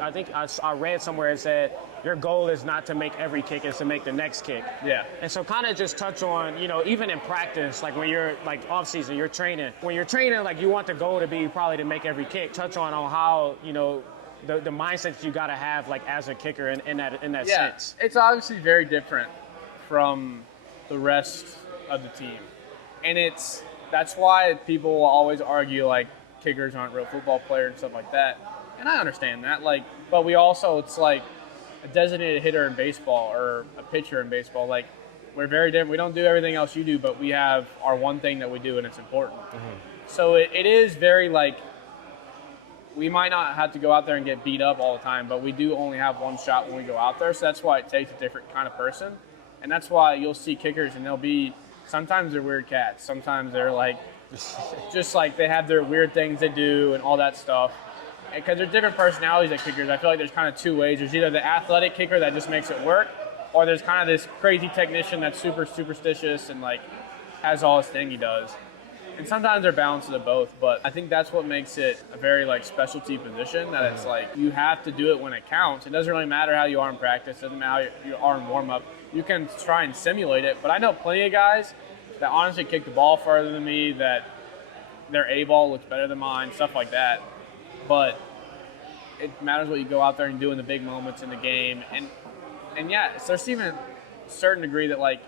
I think I read somewhere it said your goal is not to make every kick, it's to make the next kick. Yeah. And so kind of just touch on, even in practice, like when you're like off season, you're training. When you're training, like you want the goal to be probably to make every kick. Touch on how, the mindset that you got to have like as a kicker in that sense. It's obviously very different from the rest of the team. And that's why people will always argue like kickers aren't real football players and stuff like that. And I understand that. But we also, it's like a designated hitter in baseball or a pitcher in baseball. Like, we're very different. We don't do everything else you do, but we have our one thing that we do, and it's important. Mm-hmm. So it is very like, we might not have to go out there and get beat up all the time, but we do only have one shot when we go out there. So that's why it takes a different kind of person. And that's why you'll see kickers, and sometimes they're weird cats. Sometimes they're like, just like they have their weird things they do and all that stuff. Because there's different personalities at kickers. I feel like there's kind of two ways. There's either the athletic kicker that just makes it work, or there's kind of this crazy technician that's super superstitious and like has all his thing he does. And sometimes they're balances of both, but I think that's what makes it a very like specialty position, that it's like you have to do it when it counts. It doesn't really matter how you are in practice. It doesn't matter how you are in warm-up. You can try and simulate it, but I know plenty of guys that honestly kick the ball farther than me, that their A-ball looks better than mine, stuff like that. But it matters what you go out there and do in the big moments in the game. And yeah, there's even a certain degree that like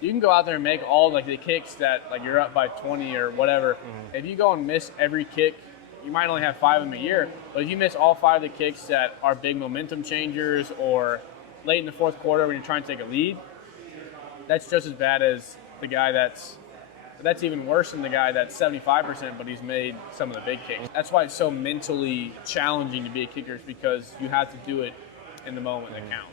you can go out there and make all like the kicks that like you're up by 20 or whatever. Mm-hmm. If you go and miss every kick, you might only have 5 of them a year. But if you miss all 5 of the kicks that are big momentum changers or late in the fourth quarter when you're trying to take a lead, that's just as bad as the guy that's even worse than the guy that's 75%, but he's made some of the big kicks. That's why it's so mentally challenging to be a kicker, is because you have to do it in the moment that counts.